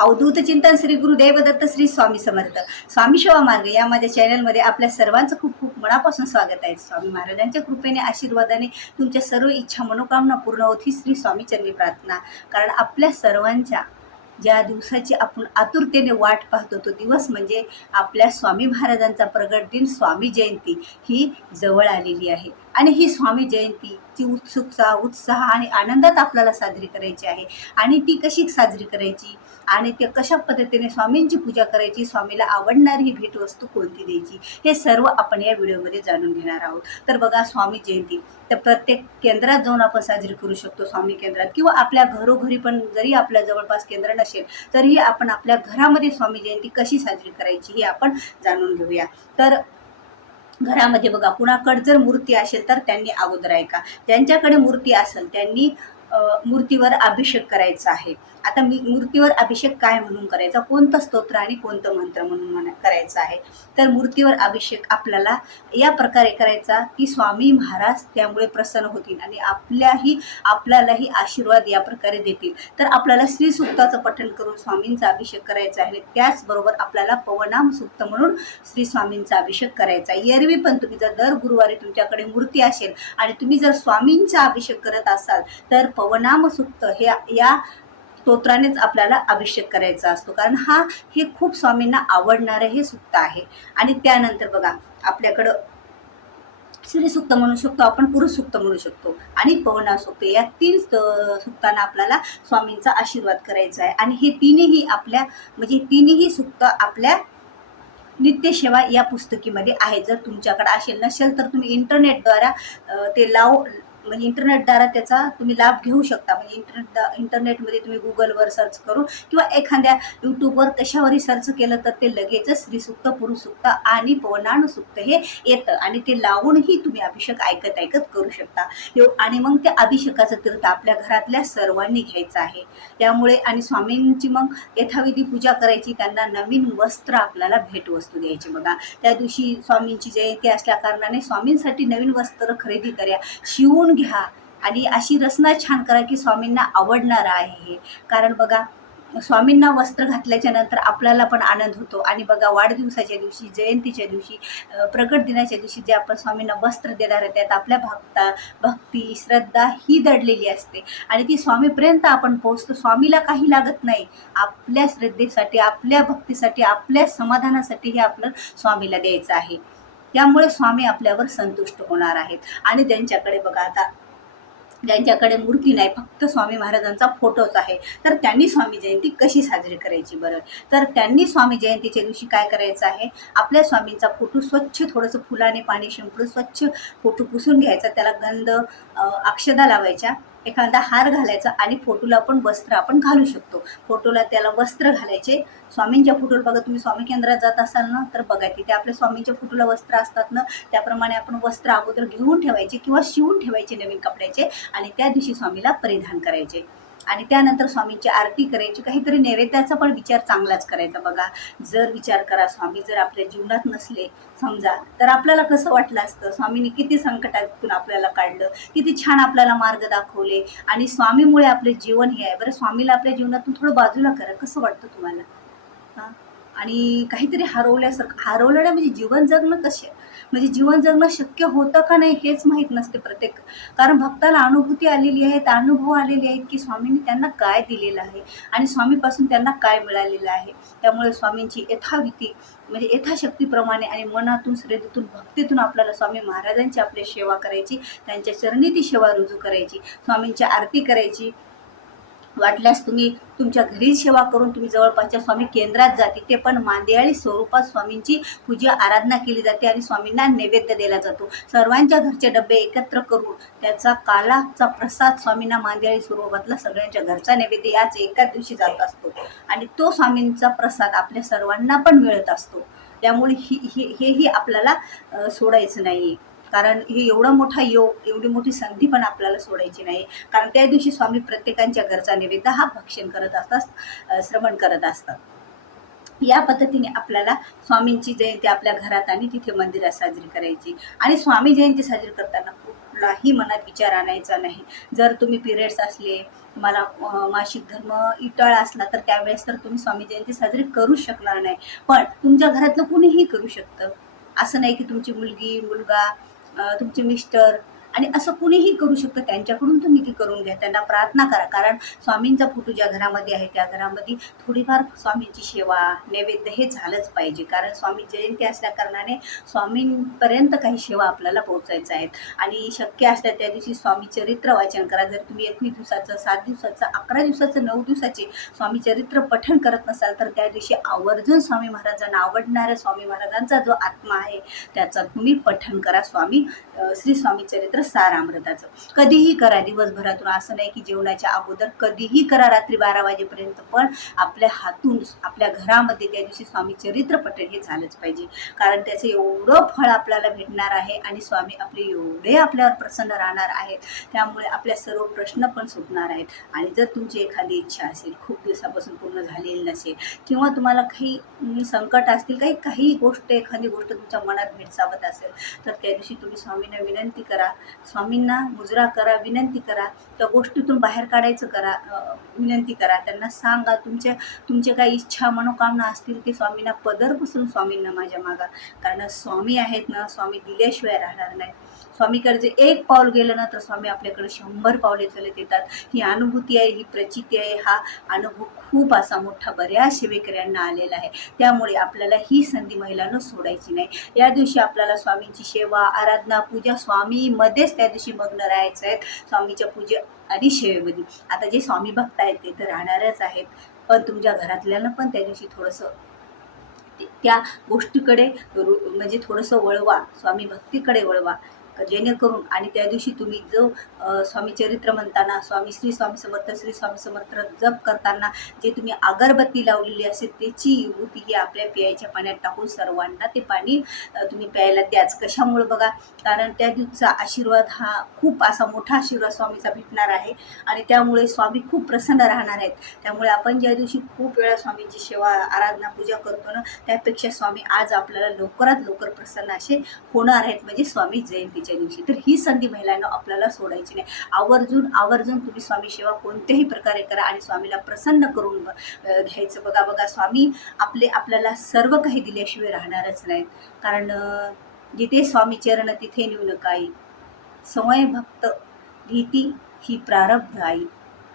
अवधूत चिंतन श्री गुरुदेव दत्त श्री स्वामी समर्थ. स्वामी शिवा मार्ग या माझ्या चॅनलमध्ये आपल्या सर्वांचं खूप खूप मनापासून स्वागत आहे. स्वामी महाराजांच्या कृपेने आशीर्वादाने तुमच्या सर्व इच्छा मनोकामना पूर्ण होती. श्री स्वामी चरणी प्रार्थना. कारण आपल्या सर्वांच्या ज्या दिवसाची आपण आतुरतेने वाट पाहतो तो दिवस म्हणजे आपल्या स्वामी महाराजांचा प्रगट दिन स्वामी जयंती ही जवळ आलेली आहे. आणि ही स्वामी जयंतीची उत्सुकता उत्साह आणि आनंदात आपल्याला साजरी करायची आहे. आणि ती कशी साजरी करायची? आणि ते कशा पद्धतीने स्वामींची पूजा करायची? स्वामीला आवडणारी ही भेटवस्तू कोणती द्यायची? हे सर्व आपण या व्हिडिओमध्ये जाणून घेणार आहोत. तर बघा स्वामी जयंती. तर प्रत्येक केंद्रात जाऊन आपण साजरी करू शकतो स्वामी केंद्रात. किंवा आपल्या घरोघरी पण जरी आपल्या जवळपास केंद्र असेल तरीही आपण आपल्या घरामध्ये स्वामी जयंती कशी साजरी करायची हे आपण जाणून घेऊया. तर घरामध्ये बघा कुणाकडे जर मूर्ती असेल तर त्यांनी अगोदर ऐका. ज्यांच्याकडे मूर्ती असेल त्यांनी मूर्तीवर अभिषेक करायचा आहे. आता मी मूर्तीवर अभिषेक काय म्हणून करायचा? कोणतं स्तोत्र आणि कोणतं मंत्र म्हणून म्हणा करायचं आहे? तर मूर्तीवर अभिषेक आपल्याला या प्रकारे करायचा की स्वामी महाराज त्यामुळे प्रसन्न होतील आणि आपल्याही आपल्यालाही आशीर्वाद या प्रकारे देतील. तर आपल्याला श्री सुक्ताचं पठण करून स्वामींचा अभिषेक करायचा आहे आणि त्याचबरोबर आपल्याला पवनाम सुक्त म्हणून श्री स्वामींचा अभिषेक करायचा आहे. एरवी पण तुम्ही जर दर गुरुवारी तुमच्याकडे मूर्ती असेल आणि तुम्ही जर स्वामींचा अभिषेक करत असाल तर पवनाम सुक्त हे या स्तोत्रानेच आपल्याला अभिषेक करायचा असतो. कारण हा हे खूप स्वामींना आवडणारं हे सुक्त आहे. आणि त्यानंतर बघा आपल्याकडं श्री सुक्त म्हणू शकतो आपण पुरुष सुक्त म्हणू शकतो. आणि पवना सुक्त या तीन सुक्तांना आपल्याला स्वामींचा आशीर्वाद करायचा आहे. आणि हे तिन्ही आपल्या म्हणजे तिन्ही सुक्त आपल्या नित्यसेवा या पुस्तकीमध्ये आहे जर तुमच्याकडे असेल नसेल तर तुम्ही इंटरनेटद्वारा ते लाव म्हणजे इंटरनेटद्वारा त्याचा तुम्ही लाभ घेऊ शकता. म्हणजे इंटरनेट इंटरनेटमध्ये तुम्ही गुगलवर सर्च करून किंवा एखाद्या यूट्यूबवर कशावरही सर्च केलं तर ते लगेचच स्त्रीसुक्त पुरुषसुक्त आणि पवनानुसुक्त हे येतं. आणि ते लावूनही तुम्ही अभिषेक ऐकत ऐकत करू शकता. आणि मग त्या अभिषेकाचं तीर्थ आपल्या घरातल्या सर्वांनी घ्यायचं आहे. त्यामुळे आणि स्वामींची मग यथाविधी पूजा करायची त्यांना नवीन वस्त्र आपल्याला भेटवस्तू द्यायची बघा. त्या दिवशी स्वामींची जयंती असल्या कारणाने स्वामींसाठी नवीन वस्त्र खरेदी करा. शिवून घ्या. आणि अशी रचना छान करा की स्वामींना आवडणार आहे. हे कारण बघा स्वामींना वस्त्र घातल्याच्या नंतर आपल्याला पण आनंद होतो. आणि बघा वाढदिवसाच्या दिवशी जयंतीच्या दिवशी प्रकट दिनाच्या दिवशी जे आपण स्वामींना वस्त्र देणार आहे त्यात आपल्या भक्ता भक्ती श्रद्धा ही दडलेली असते. आणि ती स्वामीपर्यंत आपण पोहोचतो. स्वामीला काही लागत नाही. आपल्या श्रद्धेसाठी आपल्या भक्तीसाठी आपल्या समाधानासाठी हे आपलं स्वामीला द्यायचं आहे. त्यामुळे स्वामी आपल्यावर संतुष्ट होणार आहेत. आणि त्यांच्याकडे बघा आता ज्यांच्याकडे मूर्ती नाही फक्त स्वामी महाराजांचा फोटोच आहे. तर त्यांनी स्वामी जयंती कशी साजरी करायची बरं? तर त्यांनी स्वामी जयंतीच्या दिवशी काय करायचं आहे? आपल्या स्वामींचा फोटो स्वच्छ थोडंसं फुलाने पाणी शिंपडून स्वच्छ फोटो पुसून घ्यायचा. त्याला गंध अक्षदा लावायच्या. एखादा हार घालायचा आणि फोटोला पण वस्त्र आपण घालू शकतो. फोटोला त्याला वस्त्र घालायचे. स्वामींच्या फोटोला बघा तुम्ही स्वामी केंद्रात जात असाल ना तर बघा तिथे आपल्या स्वामींच्या फोटोला वस्त्र असतात ना त्याप्रमाणे आपण वस्त्र अगोदर घेऊन ठेवायचे किंवा शिवून ठेवायचे नवीन कपड्याचे आणि त्या दिवशी स्वामीला परिधान करायचे. आणि त्यानंतर स्वामींची आरती करायची काहीतरी नैवेद्याचा पण विचार चांगलाच करायचा बघा. जर विचार करा स्वामी जर आपल्या जीवनात नसले समजा तर आपल्याला कसं वाटलं असतं? स्वामींनी किती संकटातून आपल्याला काढलं? किती छान आपल्याला मार्ग दाखवले? आणि स्वामीमुळे आपले जीवन हे आहे. बरं स्वामीला आपल्या जीवनातून थोडं बाजूला करा. कसं वाटतं तुम्हाला? आणि काहीतरी हरवल्यासारखं हरवलं म्हणजे जीवन जगणं कसे म्हणजे जीवन जगणं शक्य होतं का नाही हेच माहीत नसते प्रत्येक. कारण भक्ताला अनुभूती आलेली आहे अनुभव आलेले आहेत की स्वामींनी त्यांना काय दिलेलं आहे आणि स्वामीपासून त्यांना काय मिळालेलं आहे. त्यामुळे स्वामींची यथाविधी म्हणजे यथाशक्तीप्रमाणे आणि मनातून श्रद्धेतून भक्तीतून आपल्याला स्वामी महाराजांची आपली सेवा करायची त्यांच्या चरणी ती सेवा रुजू करायची स्वामींची आरती करायची वाटल्यास तुम्ही तुमच्या घरी सेवा करून तुम्ही जवळपासच्या स्वामी केंद्रात जा तिथे पण मांदियाळी स्वरूपात स्वामींची पूजा आराधना केली जाते आणि स्वामींना नैवेद्य दिला जातो. सर्वांच्या घरचे डबे एकत्र करून त्याचा कालाचा प्रसाद स्वामींना मांदेळी स्वरूपातला सगळ्यांच्या घरचा नैवेद्य याच एकाच दिवशी जात असतो. आणि तो स्वामींचा प्रसाद आपल्या सर्वांना पण मिळत असतो. त्यामुळे ही हे हेही आपल्याला सोडायचं नाही कारण हे एवढा मोठा योग एवढी मोठी संधी पण आपल्याला सोडायची नाही. कारण त्या दिवशी स्वामी प्रत्येकांच्या घरचा निवेदा हा भक्षण करत असतात श्रवण करत असतात. या पद्धतीने आपल्याला स्वामींची जयंती आपल्या घरात आणि तिथे मंदिरात साजरी करायची. आणि स्वामी जयंती साजरी करताना कुठलाही मनात विचार आणायचा नाही. जर तुम्ही पिरियड्स असले तुम्हाला मासिक धर्म इटाळ असला तर त्यावेळेस तर तुम्ही स्वामी जयंती साजरी करू शकणार नाही. पण तुमच्या घरातलं कुणीही करू शकतं. असं नाही की तुमची मुलगी मुलगा तुमचे मिस्टर आणि असं कुणीही करू शकतं. त्यांच्याकडून तुम्ही ती करून घ्या. त्यांना प्रार्थना करा. कारण स्वामींचा फोटो ज्या घरामध्ये आहे त्या घरामध्ये थोडीफार स्वामींची सेवा नैवेद्य हे झालंच पाहिजे. कारण स्वामी जयंती असल्याकारणाने स्वामींपर्यंत काही सेवा आपल्याला पोहोचायचं आहेत. आणि शक्य असल्या त्या दिवशी स्वामी चरित्र वाचन करा. जर तुम्ही एकवीस दिवसाचं सात दिवसाचं अकरा दिवसाचं नऊ दिवसाचे स्वामी चरित्र पठण करत नसाल तर त्या दिवशी आवर्जून स्वामी महाराजांना आवडणाऱ्या स्वामी महाराजांचा जो आत्मा आहे त्याचा तुम्ही पठण करा. स्वामी श्री स्वामी चरित्र सारामृताचं कधीही करा दिवसभरातून असं नाही की जेवणाच्या अगोदर कधीही करा रात्री बारा वाजेपर्यंत पण आपल्या हातून आपल्या घरामध्ये त्या दिवशी स्वामी चरित्र पठण हे झालंच पाहिजे. कारण त्याचं एवढं फळ आपल्याला भेटणार आहे आणि स्वामी आपले एवढे आपल्यावर प्रसन्न राहणार आहेत. त्यामुळे आपल्या सर्व प्रश्न पण सुटणार आहेत. आणि जर तुमची एखादी इच्छा असेल खूप दिवसापासून पूर्ण झालेली नसेल किंवा तुम्हाला काही संकट असतील काही काही गोष्ट एखादी गोष्ट तुमच्या मनात भेडसावत असेल तर त्या दिवशी तुम्ही स्वामींना विनंती करा स्वामींना मुजरा करा विनंती करा त्या गोष्टीतून बाहेर काढायचं करा विनंती करा. त्यांना सांगा तुमच्या तुमचे काही इच्छा मनोकामना असतील ते स्वामींना पदर बसून स्वामींना माझ्या मागा. कारण स्वामी आहेत ना स्वामी दिल्याशिवाय राहणार नाही स्वामीकडे जे एक पाऊल गेलं ना तर स्वामी आपल्याकडे शंभर पावले चलत येतात. ही अनुभूती आहे ही प्रचिती आहे हा अनुभव खूप असा मोठा बऱ्याच सेवेकऱ्यांना आलेला आहे. त्यामुळे आपल्याला ही संधी महिलांना सोडायची नाही. या दिवशी आपल्याला स्वामींची सेवा आराधना पूजा स्वामीमध्येच त्या दिवशी मग्न राहायचं आहेत स्वामीच्या पूजे आणि सेवेमध्ये आता जे स्वामी भक्त आहेत ते तर राहणारच आहेत. पण तुमच्या घरातल्यानं पण त्या दिवशी थोडंसं त्या गोष्टीकडे म्हणजे थोडंसं वळवा. स्वामी भक्तीकडे वळवा. जेणेकरून आणि त्या दिवशी तुम्ही जो स्वामी चरित्र म्हणताना स्वामी श्री स्वामी समर्थ श्री स्वामी समर्थ जप करताना जे तुम्ही अगरबत्ती लावलेली असेल त्याची विभूती ही आपल्या पियाच्या पाण्यात टाकून सर्वांना ते पाणी तुम्ही प्यायला द्याच. कशामुळे बघा? कारण त्या दिवसाचा आशीर्वाद हा खूप असा मोठा आशीर्वाद स्वामीचा भेटणार आहे. आणि त्यामुळे स्वामी खूप प्रसन्न राहणार आहेत. त्यामुळे आपण ज्या दिवशी खूप वेळा स्वामींची सेवा आराधना पूजा करतो ना त्यापेक्षा स्वामी आज आपल्याला लवकरात लवकर प्रसन्न असे होणार आहेत. म्हणजे स्वामी जयंती जयंतीच्या दिवशी. तर ही संधी महिलांना आपल्याला सोडायची नाही. आवर्जून आवर्जून तुम्ही स्वामी सेवा कोणत्याही प्रकारे करा आणि स्वामीला प्रसन्न करून घ्यायचं. बघा बघा स्वामी आपले आपल्याला सर्व काही दिल्याशिवाय राहणारच नाहीत. कारण जिथे स्वामी चरण तिथे नेऊ नकाई समय भक्त भीती ही प्रारब्ध आई.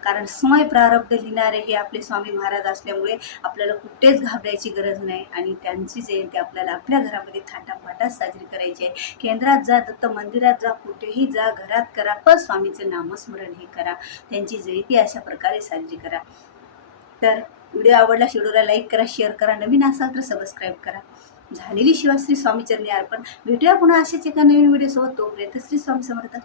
कारण समय प्रारब्ध लिहिणारे हे आपले स्वामी महाराज असल्यामुळे आपल्याला कुठेच घाबरायची गरज नाही आणि त्यांची जयंती आपल्याला आपल्या घरामध्ये थाटामाटात साजरी करायची आहे. केंद्रात जा दत्त मंदिरात जा कुठेही जा घरात करा पण स्वामीचं नामस्मरण हे करा. त्यांची जयंती अशा प्रकारे साजरी करा. तर व्हिडिओ आवडला व्हिडिओला लाईक करा शेअर करा नवीन असाल तर सबस्क्राईब करा. झालेली शिवाश्री स्वामीचरणी अर्पण. भेटूया पुन्हा असेच एका नवीन व्हिडिओसोबत. तोपर्यंत श्री स्वामी समर्थ.